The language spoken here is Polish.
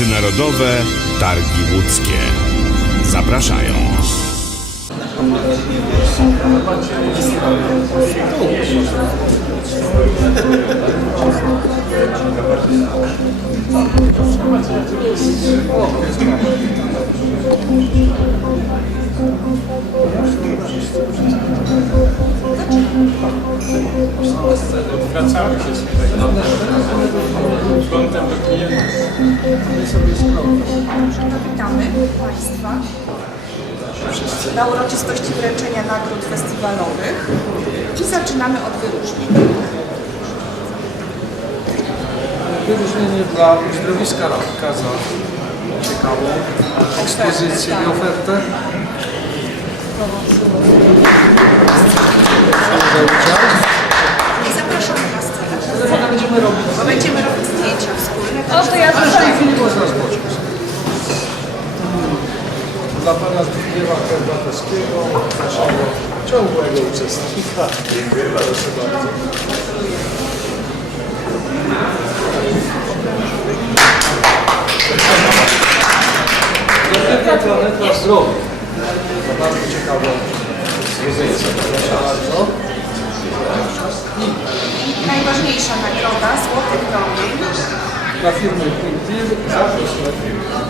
Międzynarodowe Targi Łódzkie zapraszają. Wracamy się z kątem do klienta. Witamy Państwa na uroczystości wręczenia nagród festiwalowych i zaczynamy od wyróżnień. Wyróżnienie dla uzdrowiska Radka za ciekawą ekspozycję i ofertę. Robić zdjęcia wspólne. O, to ja A w tej chwili można zgłosić. Dla Pana Zbigniewa Kębatowskiego, naszego ciągłego uczestnika. Dziękuję bardzo. Bardzo. Planeta Zdrowia. To bardzo ekspozycję. Proszę bardzo. Najważniejsza nagroda, Złoty на фирме «Путиль» запуск на фирме.